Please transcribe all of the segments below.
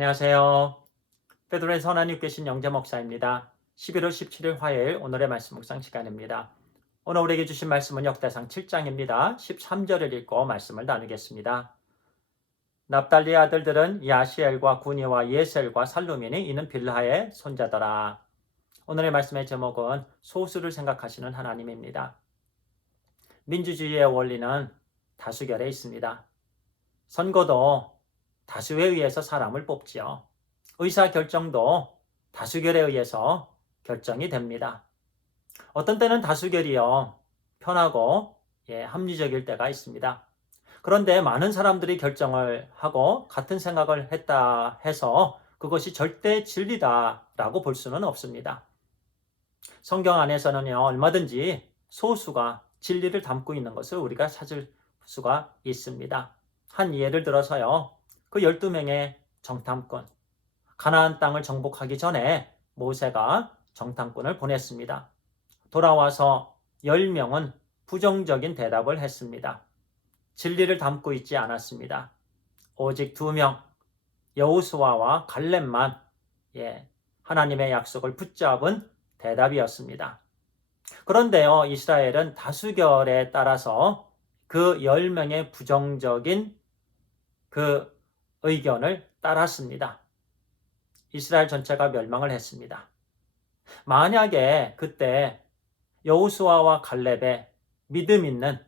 안녕하세요. 베드로의 선한 육계신 영재 목사입니다. 11월 17일 화요일 오늘의 말씀 묵상 시간입니다. 오늘 우리에게 주신 말씀은 역대상 7장입니다. 13절을 읽고 말씀을 나누겠습니다. 납달리의 아들들은 야시엘과 구니와 예셀과 살루민이 이는 빌하의 손자더라. 오늘의 말씀의 제목은 소수를 생각하시는 하나님입니다. 민주주의의 원리는 다수결에 있습니다. 선거도 다수에 의해서 사람을 뽑지요. 의사결정도 다수결에 의해서 결정이 됩니다. 어떤 때는 다수결이요, 편하고 합리적일 때가 있습니다. 그런데 많은 사람들이 결정을 하고 같은 생각을 했다 해서 그것이 절대 진리다라고 볼 수는 없습니다. 성경 안에서는요, 얼마든지 소수가 진리를 담고 있는 것을 우리가 찾을 수가 있습니다. 한 예를 들어서요, 그 12명의 정탐꾼, 가나안 땅을 정복하기 전에 모세가 정탐꾼을 보냈습니다. 돌아와서 10명은 부정적인 대답을 했습니다. 진리를 담고 있지 않았습니다. 오직 2명, 여호수아와 갈렙만 하나님의 약속을 붙잡은 대답이었습니다. 그런데요, 이스라엘은 다수결에 따라서 그 10명의 부정적인 그 의견을 따랐습니다. 이스라엘 전체가 멸망을 했습니다. 만약에 그때 여호수아와 갈렙의 믿음 있는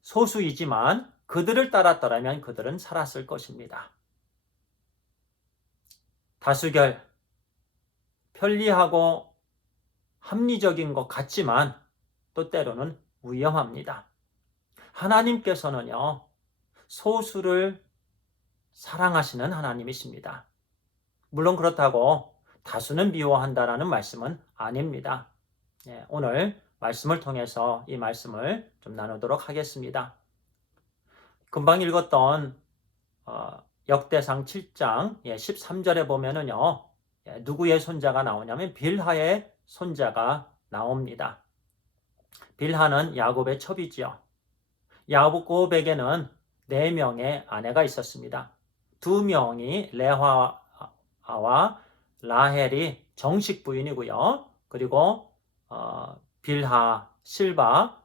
소수이지만 그들을 따랐더라면 그들은 살았을 것입니다. 다수결, 편리하고 합리적인 것 같지만 또 때로는 위험합니다. 하나님께서는요, 소수를 사랑하시는 하나님이십니다. 물론 그렇다고 다수는 미워한다라는 말씀은 아닙니다. 오늘 말씀을 통해서 이 말씀을 좀 나누도록 하겠습니다. 금방 읽었던 역대상 7장 13절에 보면은요, 누구의 손자가 나오냐면 빌하의 손자가 나옵니다. 빌하는 야곱의 첩이지요. 야곱에게는 4명의 아내가 있었습니다. 2명이 레아와 라헬이 정식 부인이고요. 그리고 빌하, 실바,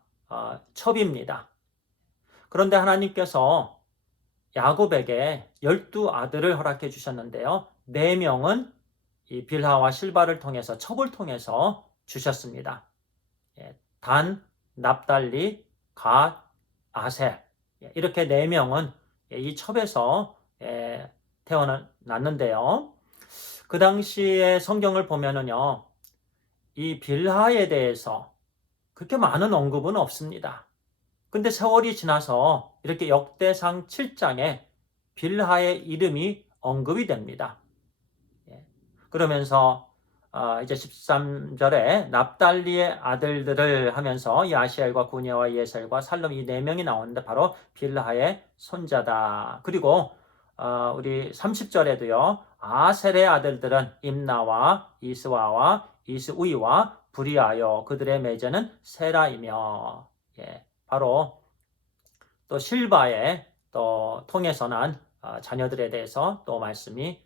첩입니다. 그런데 하나님께서 야곱에게 12아들을 허락해 주셨는데요. 4명은 이 빌하와 실바를 통해서 첩을 통해서 주셨습니다. 단, 납달리, 갓, 아셀 이렇게 4명은 이 첩에서 태어났는데요. 그 당시에 성경을 보면은요, 이 빌하에 대해서 그렇게 많은 언급은 없습니다. 근데 세월이 지나서 이렇게 역대상 7장에 빌하의 이름이 언급이 됩니다. 그러면서 이제 13절에 납달리의 아들들을 하면서 야시엘과 구니와 예셀과 살룸 이 4명이 나오는데 바로 빌하의 손자다. 그리고 우리 30절에도요. 아셀의 아들들은 임나와 이스와와 이스우이와 브리아요. 그들의 매제는 세라이며 바로 또 실바의 또 통해서 난 자녀들에 대해서 또 말씀이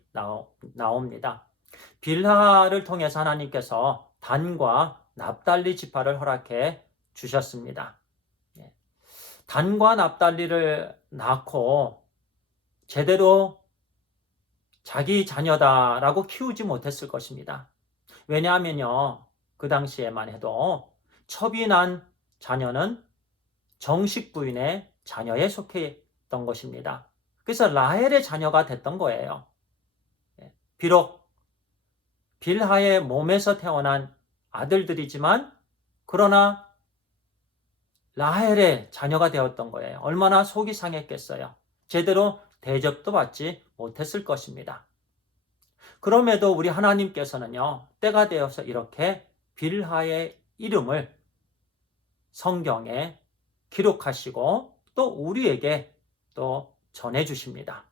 나옵니다. 빌하를 통해서 하나님께서 단과 납달리 지파를 허락해 주셨습니다. 단과 납달리를 낳고 제대로 자기 자녀다라고 키우지 못했을 것입니다. 왜냐하면요, 그 당시에만 해도 첩이 난 자녀는 정식 부인의 자녀에 속해 있던 것입니다. 그래서 라헬의 자녀가 됐던 거예요. 비록 빌하의 몸에서 태어난 아들들이지만 그러나 라헬의 자녀가 되었던 거예요. 얼마나 속이 상했겠어요. 제대로 대접도 받지 못했을 것입니다. 그럼에도 우리 하나님께서는요, 때가 되어서 이렇게 빌하의 이름을 성경에 기록하시고 또 우리에게 또 전해주십니다.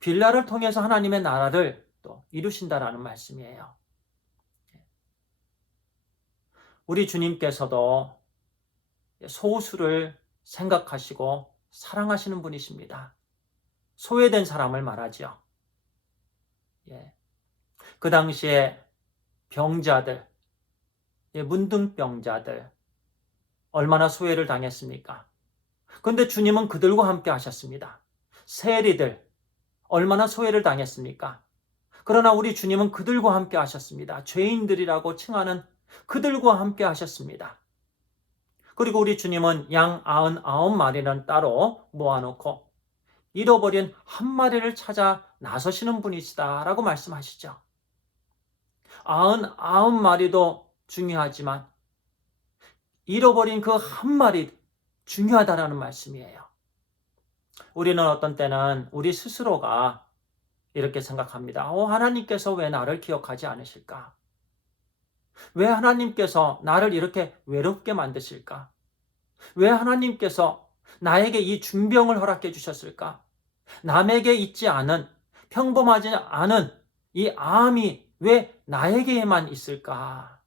빌라를 통해서 하나님의 나라를 또 이루신다라는 말씀이에요. 우리 주님께서도 소수를 생각하시고 사랑하시는 분이십니다. 소외된 사람을 말하죠. 예. 그 당시에 병자들, 문둥병자들 얼마나 소외를 당했습니까? 그런데 주님은 그들과 함께 하셨습니다. 세리들 얼마나 소외를 당했습니까? 그러나 우리 주님은 그들과 함께 하셨습니다. 죄인들이라고 칭하는 그들과 함께 하셨습니다. 그리고 우리 주님은 양 99마리는 따로 모아놓고 잃어버린 한 마리를 찾아 나서시는 분이시다라고 말씀하시죠. 99마리도 중요하지만 잃어버린 그 한 마리 중요하다라는 말씀이에요. 우리는 어떤 때는 우리 스스로가 이렇게 생각합니다. 하나님께서 왜 나를 기억하지 않으실까? 왜 하나님께서 나를 이렇게 외롭게 만드실까? 왜 하나님께서 나에게 이 중병을 허락해 주셨을까? 남에게 있지 않은, 평범하지 않은 이 암이 왜 나에게만 있을까?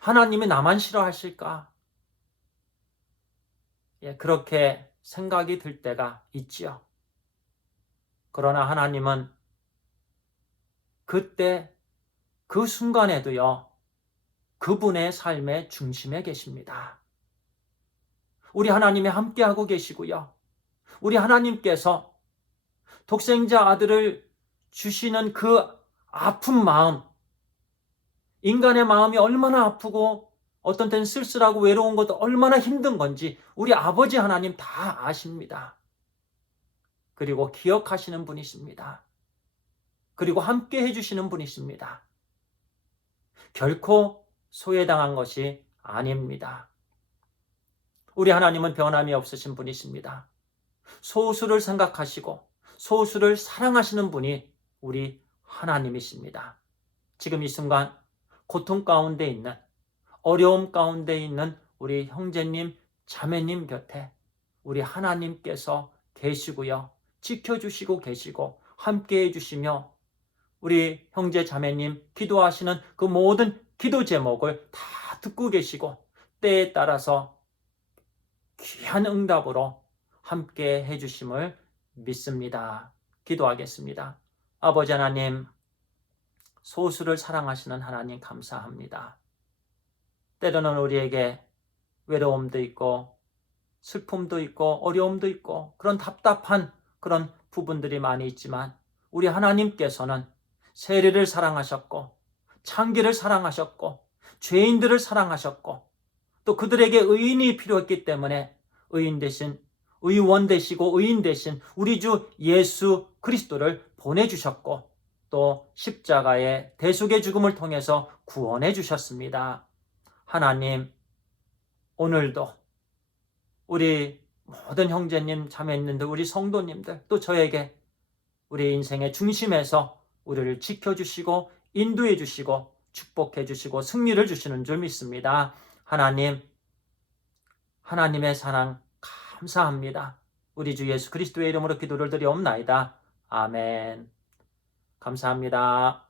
하나님이 나만 싫어하실까? 그렇게 생각이 들 때가 있지요. 그러나 하나님은 그때 그 순간에도요, 그분의 삶의 중심에 계십니다. 우리 하나님이 함께하고 계시고요. 우리 하나님께서 독생자 아들을 주시는 그 아픈 마음, 인간의 마음이 얼마나 아프고 어떤 때는 쓸쓸하고 외로운 것도 얼마나 힘든 건지 우리 아버지 하나님 다 아십니다. 그리고 기억하시는 분이십니다. 그리고 함께 해주시는 분이십니다. 결코 소외당한 것이 아닙니다. 우리 하나님은 변함이 없으신 분이십니다. 소수를 생각하시고 소수를 사랑하시는 분이 우리 하나님이십니다. 지금 이 순간 고통 가운데 있는, 어려움 가운데 있는 우리 형제님, 자매님 곁에 우리 하나님께서 계시고요. 지켜주시고 계시고 함께해 주시며 우리 형제 자매님 기도하시는 그 모든 기도 제목을 다 듣고 계시고 때에 따라서 귀한 응답으로 함께 해주심을 믿습니다. 기도하겠습니다. 아버지 하나님, 소수를 사랑하시는 하나님 감사합니다. 때로는 우리에게 외로움도 있고 슬픔도 있고 어려움도 있고 그런 답답한 그런 부분들이 많이 있지만 우리 하나님께서는 세리를 사랑하셨고 창기를 사랑하셨고 죄인들을 사랑하셨고 또 그들에게 의인이 필요했기 때문에 의인 대신 의원 되시고 의인 대신 우리 주 예수 그리스도를 보내주셨고 또 십자가의 대속의 죽음을 통해서 구원해 주셨습니다. 하나님, 오늘도 우리 모든 형제님, 자매님들, 우리 성도님들 또 저에게 우리 인생의 중심에서 우리를 지켜주시고 인도해 주시고 축복해 주시고 승리를 주시는 줄 믿습니다. 하나님, 하나님의 사랑 감사합니다. 우리 주 예수 그리스도의 이름으로 기도를 드리옵나이다. 아멘. 감사합니다.